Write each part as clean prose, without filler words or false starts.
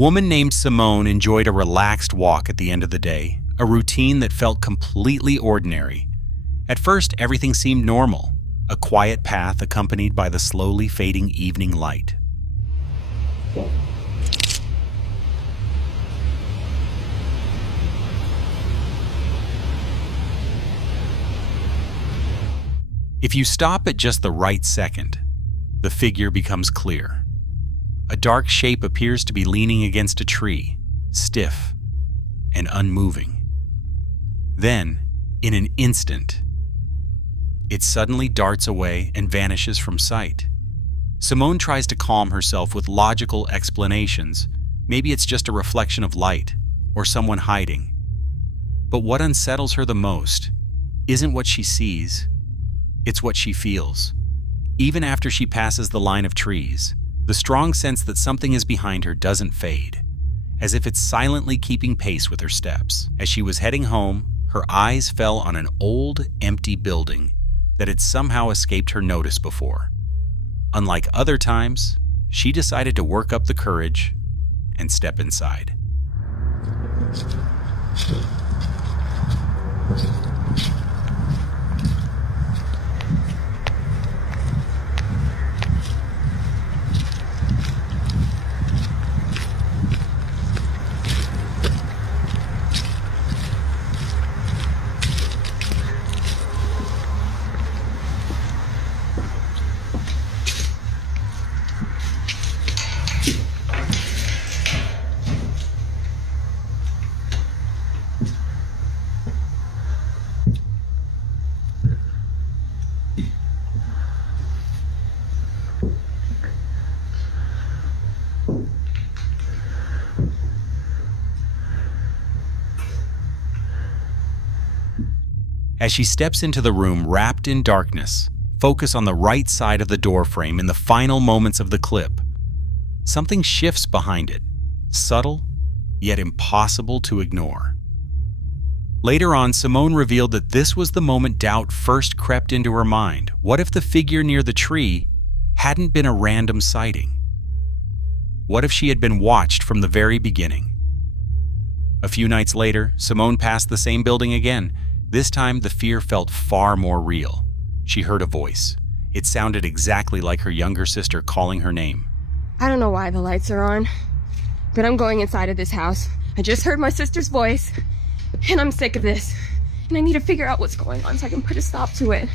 woman named Simone enjoyed a relaxed walk at the end of the day, a routine that felt completely ordinary. At first, everything seemed normal, a quiet path accompanied by the slowly fading evening light. If you stop at just the right second, the figure becomes clear. A dark shape appears to be leaning against a tree, stiff and unmoving. Then, in an instant, it suddenly darts away and vanishes from sight. Simone tries to calm herself with logical explanations. Maybe it's just a reflection of light or someone hiding. But what unsettles her the most isn't what she sees, it's what she feels. Even after she passes the line of trees, the strong sense that something is behind her doesn't fade, as if it's silently keeping pace with her steps. As she was heading home, her eyes fell on an old, empty building that had somehow escaped her notice before. Unlike other times, she decided to work up the courage and step inside. As she steps into the room wrapped in darkness, focus on the right side of the doorframe in the final moments of the clip. Something shifts behind it, subtle, yet impossible to ignore. Later on, Simone revealed that this was the moment doubt first crept into her mind. What if the figure near the tree hadn't been a random sighting? What if she had been watched from the very beginning? A few nights later, Simone passed the same building again. This time, the fear felt far more real. She heard a voice. It sounded exactly like her younger sister calling her name. I don't know why the lights are on, but I'm going inside of this house. I just heard my sister's voice, and I'm sick of this. And I need to figure out what's going on so I can put a stop to it.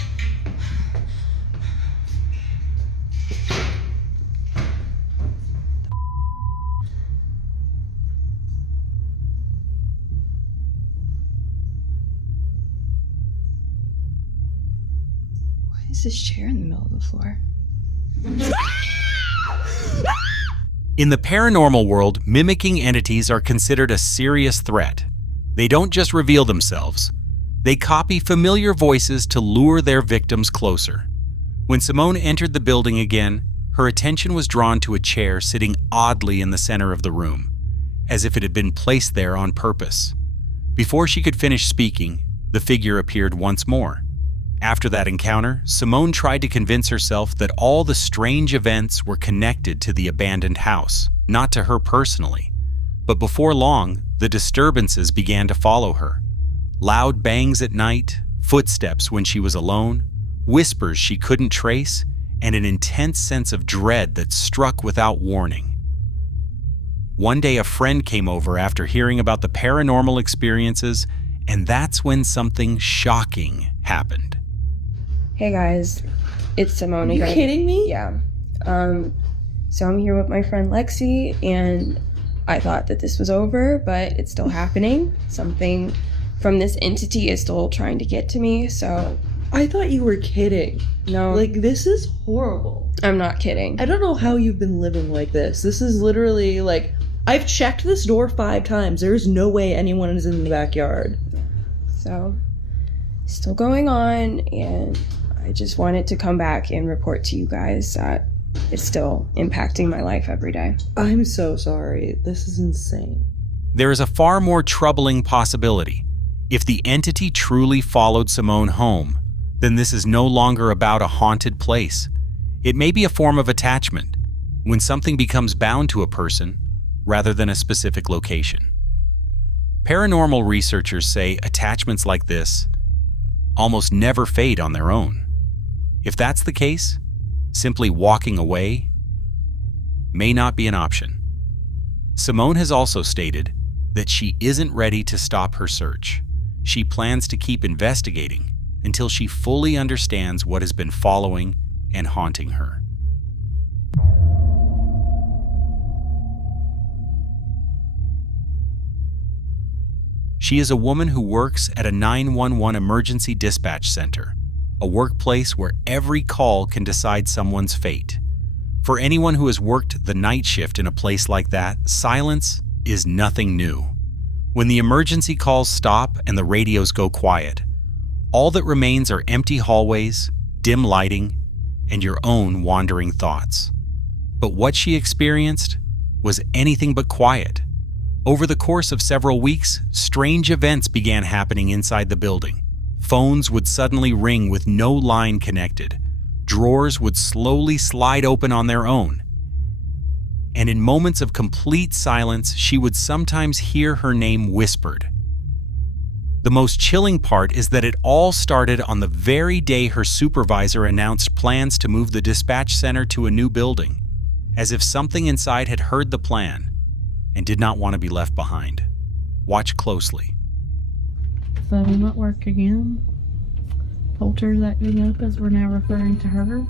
Is this chair in the middle of the floor? In the paranormal world, mimicking entities are considered a serious threat. They don't just reveal themselves. They copy familiar voices to lure their victims closer. When Simone entered the building again, her attention was drawn to a chair sitting oddly in the center of the room, as if it had been placed there on purpose. Before she could finish speaking, the figure appeared once more. After that encounter, Simone tried to convince herself that all the strange events were connected to the abandoned house, not to her personally. But before long, the disturbances began to follow her. Loud bangs at night, footsteps when she was alone, whispers she couldn't trace, and an intense sense of dread that struck without warning. One day, a friend came over after hearing about the paranormal experiences, and that's when something shocking happened. Hey guys, it's Simone Are you again. kidding me? Yeah. So I'm here with my friend Lexi, and I thought that this was over, but it's still happening. Something from this entity is still trying to get to me, so... I thought you were kidding. No. Like, this is horrible. I'm not kidding. I don't know how you've been living like this. This is literally, like... I've checked this door 5 times. There's no way anyone is in the backyard. So, still going on, and I just wanted to come back and report to you guys that it's still impacting my life every day. I'm so sorry. This is insane. There is a far more troubling possibility. If the entity truly followed Simone home, then this is no longer about a haunted place. It may be a form of attachment. When something becomes bound to a person, rather than a specific location. Paranormal researchers say attachments like this almost never fade on their own. If that's the case, simply walking away may not be an option. Simone has also stated that she isn't ready to stop her search. She plans to keep investigating until she fully understands what has been following and haunting her. She is a woman who works at a 911 emergency dispatch center, a workplace where every call can decide someone's fate. For anyone who has worked the night shift in a place like that, silence is nothing new. When the emergency calls stop and the radios go quiet, all that remains are empty hallways, dim lighting, and your own wandering thoughts. But what she experienced was anything but quiet. Over the course of several weeks, strange events began happening inside the building. Phones would suddenly ring with no line connected. Drawers would slowly slide open on their own. And in moments of complete silence, she would sometimes hear her name whispered. The most chilling part is that it all started on the very day her supervisor announced plans to move the dispatch center to a new building, as if something inside had heard the plan and did not want to be left behind. Watch closely. So I'm at work again. Poulter's acting up as we're now referring to her.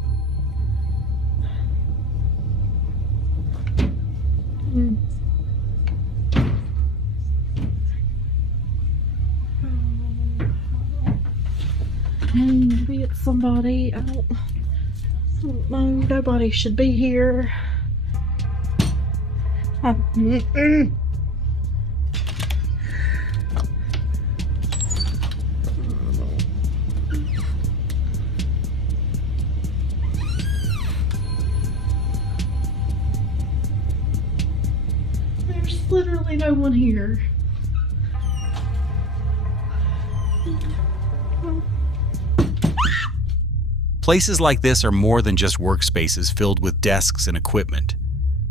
And maybe it's somebody. I don't know. Nobody should be here. There's literally no one here. Places like this are more than just workspaces filled with desks and equipment.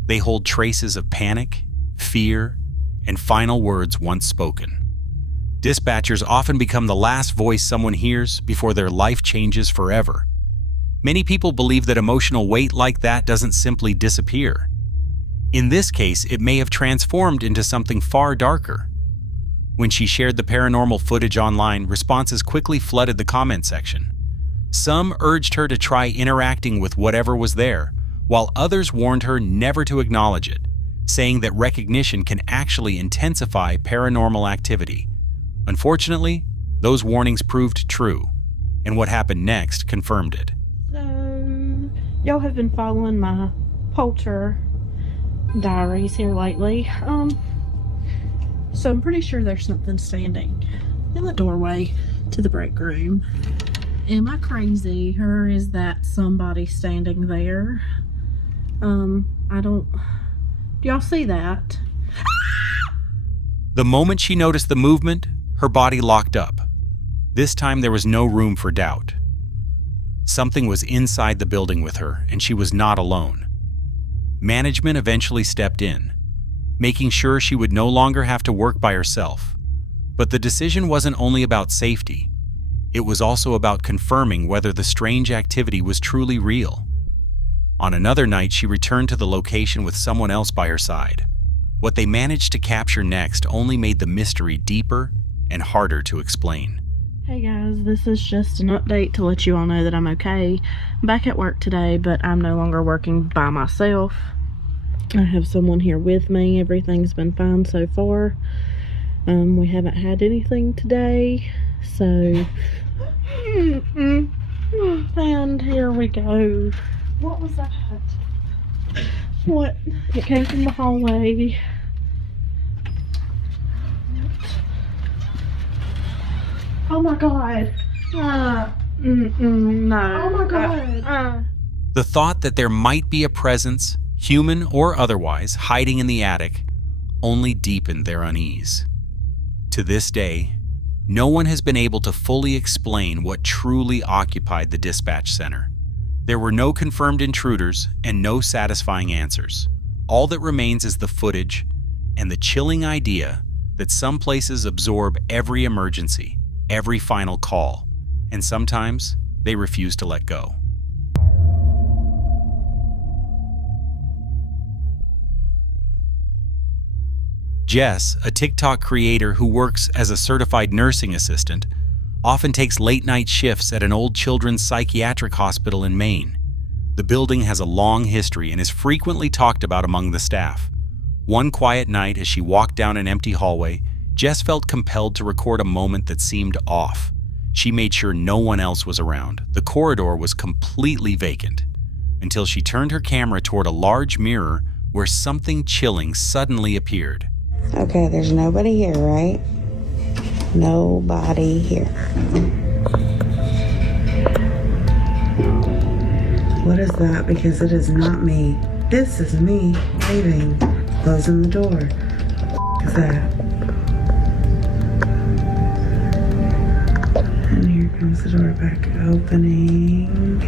They hold traces of panic, fear, and final words once spoken. Dispatchers often become the last voice someone hears before their life changes forever. Many people believe that emotional weight like that doesn't simply disappear. In this case, it may have transformed into something far darker. When she shared the paranormal footage online, responses quickly flooded the comment section. Some urged her to try interacting with whatever was there, while others warned her never to acknowledge it, saying that recognition can actually intensify paranormal activity. Unfortunately, those warnings proved true, and what happened next confirmed it. So, y'all have been following my Poulter diaries here lately. So I'm pretty sure there's something standing in the doorway to the break room. Am I crazy, or is that somebody standing there? Do y'all see that? The moment she noticed the movement, her body locked up. This time there was no room for doubt. Something was inside the building with her, and she was not alone. Management eventually stepped in, making sure she would no longer have to work by herself. But the decision wasn't only about safety. It was also about confirming whether the strange activity was truly real. On another night, she returned to the location with someone else by her side. What they managed to capture next only made the mystery deeper and harder to explain. Hey guys, this is just an update to let you all know that I'm okay. I'm back at work today, but I'm no longer working by myself. I have someone here with me. Everything's been fine so far. We haven't had anything today, so... And here we go. What was that? What? It came from the hallway. Oh my god. No. Oh my god. The thought that there might be a presence, human or otherwise, hiding in the attic only deepened their unease. To this day, no one has been able to fully explain what truly occupied the dispatch center. There were no confirmed intruders and no satisfying answers. All that remains is the footage and the chilling idea that some places absorb every emergency, every final call, and sometimes they refuse to let go. Jess, a TikTok creator who works as a certified nursing assistant, often takes late-night shifts at an old children's psychiatric hospital in Maine. The building has a long history and is frequently talked about among the staff. One quiet night, as she walked down an empty hallway, Jess felt compelled to record a moment that seemed off. She made sure no one else was around. The corridor was completely vacant, until she turned her camera toward a large mirror where something chilling suddenly appeared. Okay, there's nobody here, right? Nobody here. What is that? Because it is not me. This is me leaving, closing the door. What is that? And here comes the door back opening.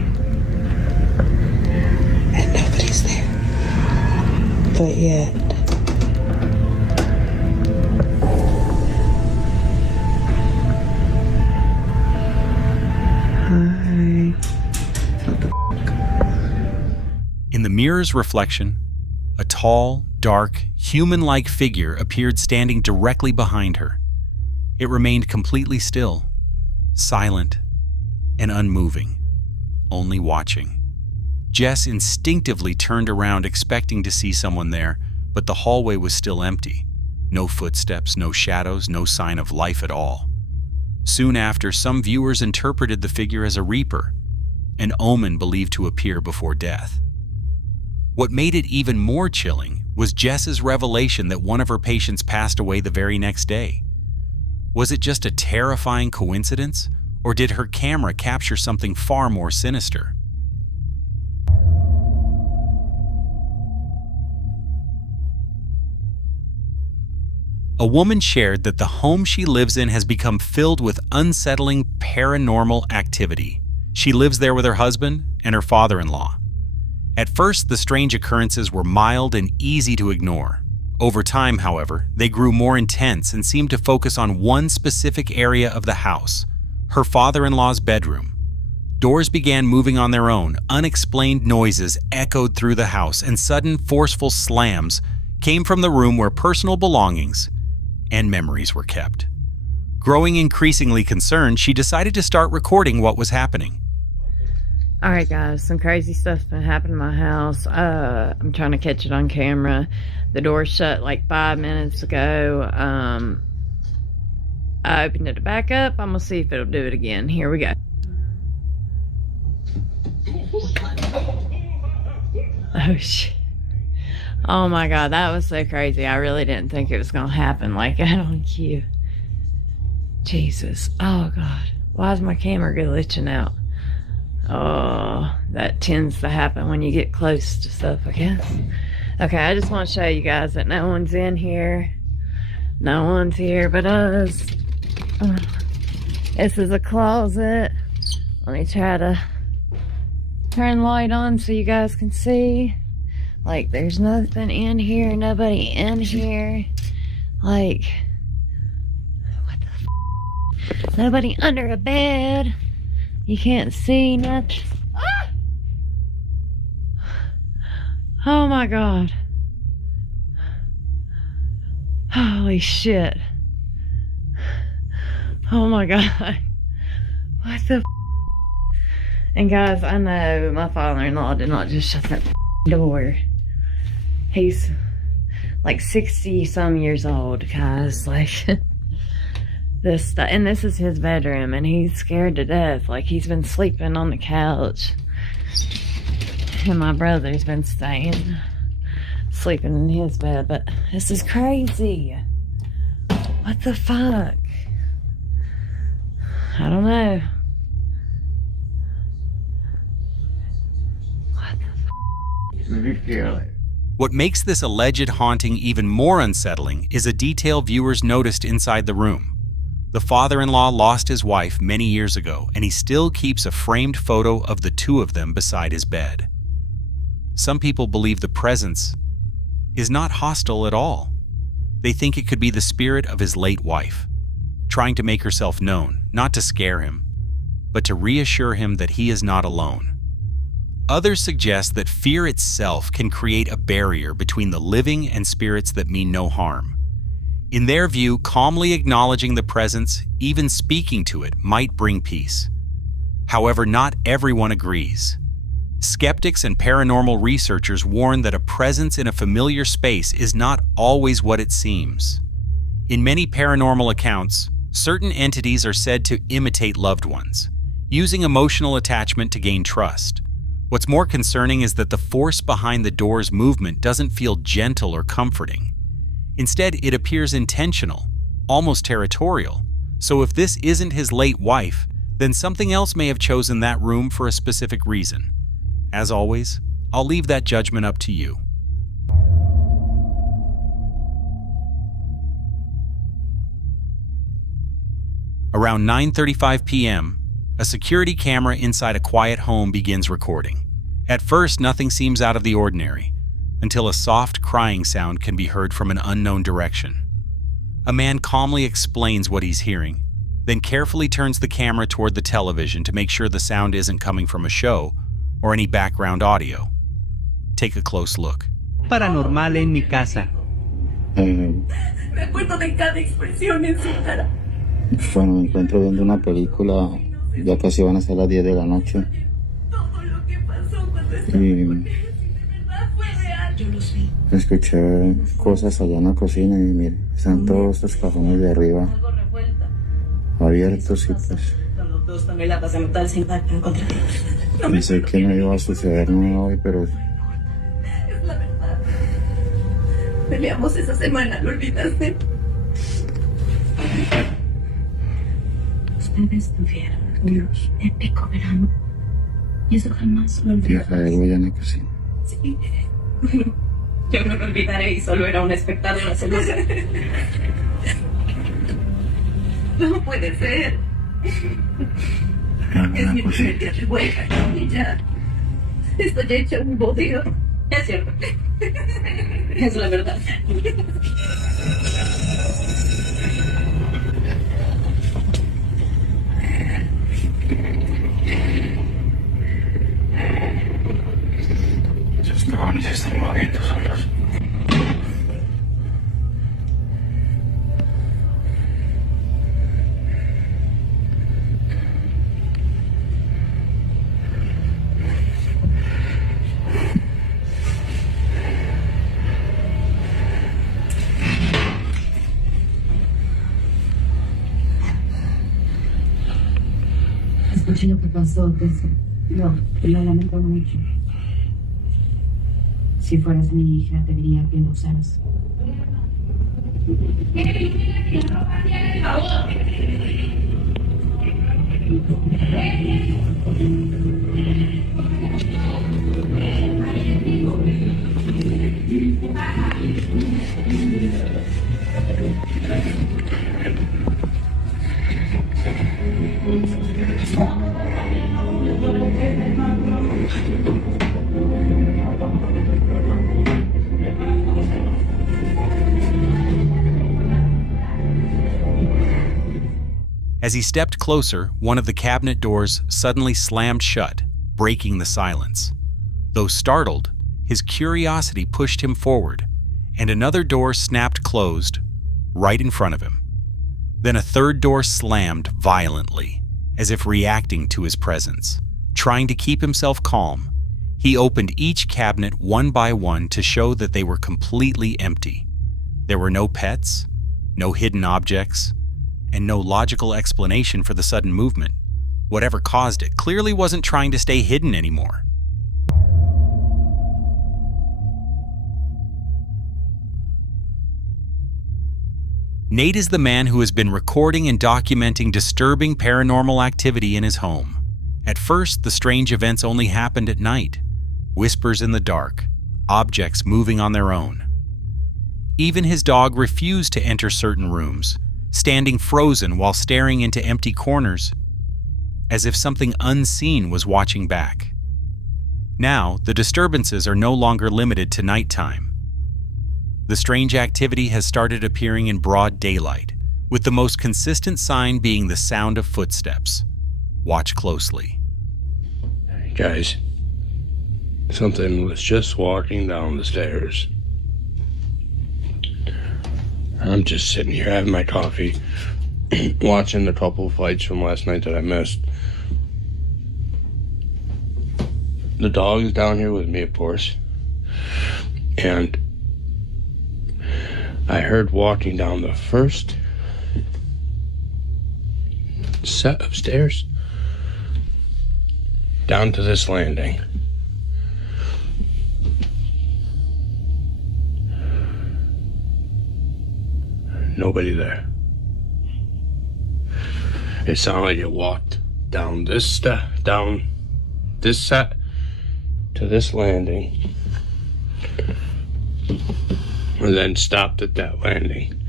And nobody's there. But yet. Hi. What the In the mirror's reflection, a tall, dark, human-like figure appeared standing directly behind her. It remained completely still, silent, and unmoving, only watching. Jess instinctively turned around, expecting to see someone there, but the hallway was still empty. No footsteps, no shadows, no sign of life at all. Soon after, some viewers interpreted the figure as a reaper, an omen believed to appear before death. What made it even more chilling was Jess's revelation that one of her patients passed away the very next day. Was it just a terrifying coincidence, or did her camera capture something far more sinister? A woman shared that the home she lives in has become filled with unsettling paranormal activity. She lives there with her husband and her father-in-law. At first, the strange occurrences were mild and easy to ignore. Over time, however, they grew more intense and seemed to focus on one specific area of the house, her father-in-law's bedroom. Doors began moving on their own, unexplained noises echoed through the house, and sudden, forceful slams came from the room where personal belongings and memories were kept. Growing increasingly concerned, she decided to start recording what was happening. All right, guys, some crazy stuff's been happening in my house. I'm trying to catch it on camera. The door shut like 5 minutes ago. I opened it back up. I'm gonna see if it'll do it again. Here we go. Oh, shit. Oh my God, that was so crazy. I really didn't think it was gonna happen like that on cue. Jesus. Oh God. Why is my camera glitching out? Oh, that tends to happen when you get close to stuff, I guess. Okay, I just want to show you guys that no one's in here. No one's here but us. This is a closet. Let me try to turn the light on so you guys can see. Like, there's nothing in here, nobody in here. Like, what the f? Nobody under a bed. You can't see nothing. Ah! Oh my God. Holy shit. Oh my God. What the f? And guys, I know my father-in-law did not just shut that door. He's like 60 some years old, guys. Like, this stuff, and this is his bedroom, and he's scared to death. Like, he's been sleeping on the couch, and my brother's been sleeping in his bed. But this is crazy. What the fuck? I don't know. What the fuck? What makes this alleged haunting even more unsettling is a detail viewers noticed inside the room. The father-in-law lost his wife many years ago, and he still keeps a framed photo of the two of them beside his bed. Some people believe the presence is not hostile at all. They think it could be the spirit of his late wife, trying to make herself known, not to scare him, but to reassure him that he is not alone. Others suggest that fear itself can create a barrier between the living and spirits that mean no harm. In their view, calmly acknowledging the presence, even speaking to it, might bring peace. However, not everyone agrees. Skeptics and paranormal researchers warn that a presence in a familiar space is not always what it seems. In many paranormal accounts, certain entities are said to imitate loved ones, using emotional attachment to gain trust. What's more concerning is that the force behind the door's movement doesn't feel gentle or comforting. Instead, it appears intentional, almost territorial. So if this isn't his late wife, then something else may have chosen that room for a specific reason. As always, I'll leave that judgment up to you. Around 9:35 p.m., a security camera inside a quiet home begins recording. At first, nothing seems out of the ordinary, until a soft crying sound can be heard from an unknown direction. A man calmly explains what he's hearing, then carefully turns the camera toward the television to make sure the sound isn't coming from a show or any background audio. Take a close look. Paranormal en mi casa. Me acuerdo de cada expresión en su cara. Bueno, me encuentro viendo una película, ya casi van a ser las 10 de la noche. Todo lo que pasó cuando estaba Y con él, si de verdad fue real. Yo lo sé. escuché cosas allá en la cocina y mire, están todos estos cajones de arriba Algo revuelta. abiertos y pues Cuando dos toneladas de metal se impactan contra ti. No me pensé que no iba a suceder nada hoy, pero es la verdad. Peleamos esa semana, ¿lo olvidaste? Ustedes tuvieron un épico verano. Y eso jamás lo deja de olvidaré. huella en la cocina. Sí. Yo no lo olvidaré y solo era un espectador celoso. No puede ser. En Es la mi cocina. primer día de huelga y ya estoy hecha un bodrio. Es cierto. Es la verdad. Esos cajones se están moviendo solos. Escuché lo que pasó, Tessa. No, lo lamento mucho. Si fueras mi hija, te diría que lo usaras. As he stepped closer, one of the cabinet doors suddenly slammed shut, breaking the silence. Though startled, his curiosity pushed him forward, and another door snapped closed right in front of him. Then a third door slammed violently, as if reacting to his presence. Trying to keep himself calm, he opened each cabinet one by one to show that they were completely empty. There were no pets, no hidden objects, and no logical explanation for the sudden movement. Whatever caused it clearly wasn't trying to stay hidden anymore. Nate is the man who has been recording and documenting disturbing paranormal activity in his home. At first, the strange events only happened at night. Whispers in the dark, objects moving on their own. Even his dog refused to enter certain rooms, standing frozen while staring into empty corners, as if something unseen was watching back. Now, the disturbances are no longer limited to nighttime. The strange activity has started appearing in broad daylight, with the most consistent sign being the sound of footsteps. Watch closely. Guys, something was just walking down the stairs. I'm just sitting here having my coffee, watching a couple fights from last night that I missed. The dog is down here with me, of course, and I heard walking down the first set of stairs down to this landing. Nobody there. It sounded like it walked down this set to this landing, and then stopped at that landing.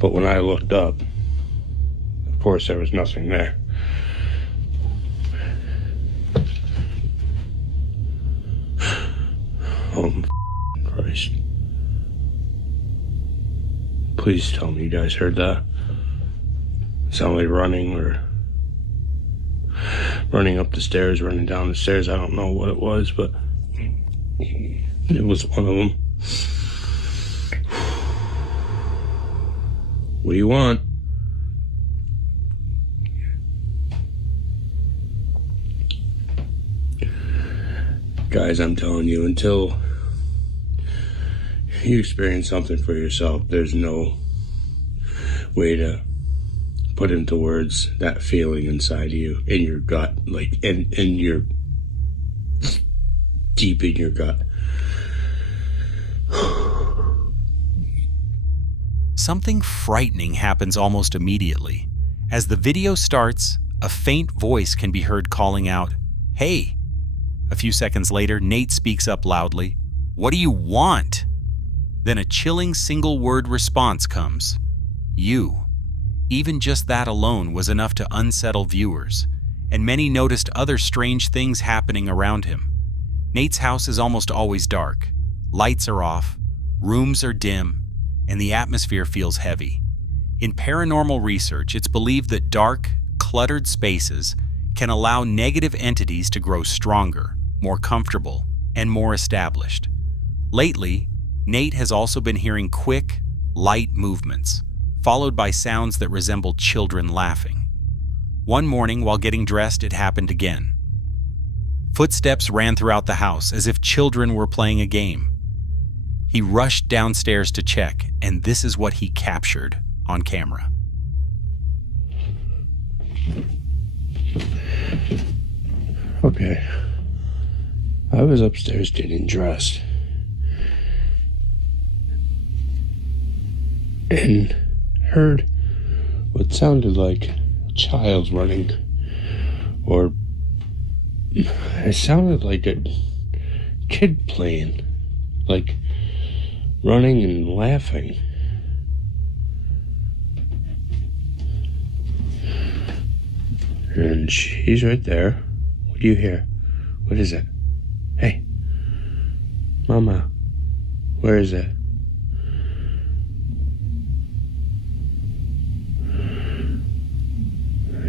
But when I looked up, of course, there was nothing there. Oh, Christ. Please tell me you guys heard that. It sounded like running or running up the stairs, running down the stairs. I don't know what it was, but it was one of them. What do you want? Guys, I'm telling you, until you experience something for yourself, there's no way to put into words that feeling inside of you, in your gut, like in your deep in your gut. Something frightening happens almost immediately. As the video starts, a faint voice can be heard calling out, "Hey!" A few seconds later, Nate speaks up loudly, "What do you want?" Then a chilling single-word response comes, "You." Even just that alone was enough to unsettle viewers, and many noticed other strange things happening around him. Nate's house is almost always dark. Lights are off, rooms are dim, and the atmosphere feels heavy. In paranormal research, it's believed that dark, cluttered spaces can allow negative entities to grow stronger, more comfortable, and more established. Lately, Nate has also been hearing quick, light movements, followed by sounds that resemble children laughing. One morning, while getting dressed, it happened again. Footsteps ran throughout the house as if children were playing a game. He rushed downstairs to check, and this is what he captured on camera. Okay. I was upstairs getting dressed, and heard what sounded like a child running, or it sounded like a kid playing, like running and laughing. And she's right there. What do you hear? What is it? Hey, Mama, where is it?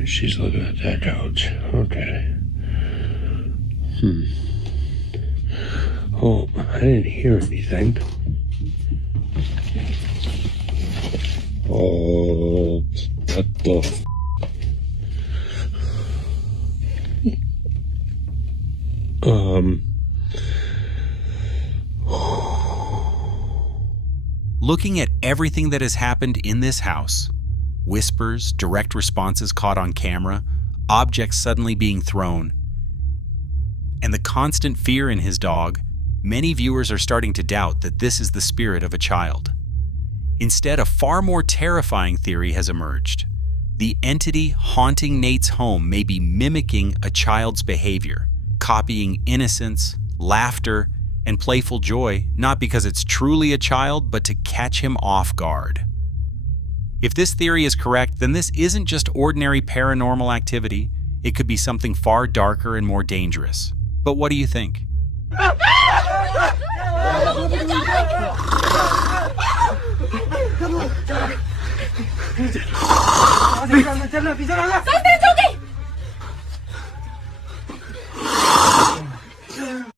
She's looking at that couch. Okay. Oh, I didn't hear anything. Oh, what the f***? Looking at everything that has happened in this house, whispers, direct responses caught on camera, objects suddenly being thrown, and the constant fear in his dog, many viewers are starting to doubt that this is the spirit of a child. Instead, a far more terrifying theory has emerged. The entity haunting Nate's home may be mimicking a child's behavior, copying innocence, laughter, and playful joy, not because it's truly a child, but to catch him off guard. If this theory is correct, then this isn't just ordinary paranormal activity. It could be something far darker and more dangerous. But what do you think? ¡Salte,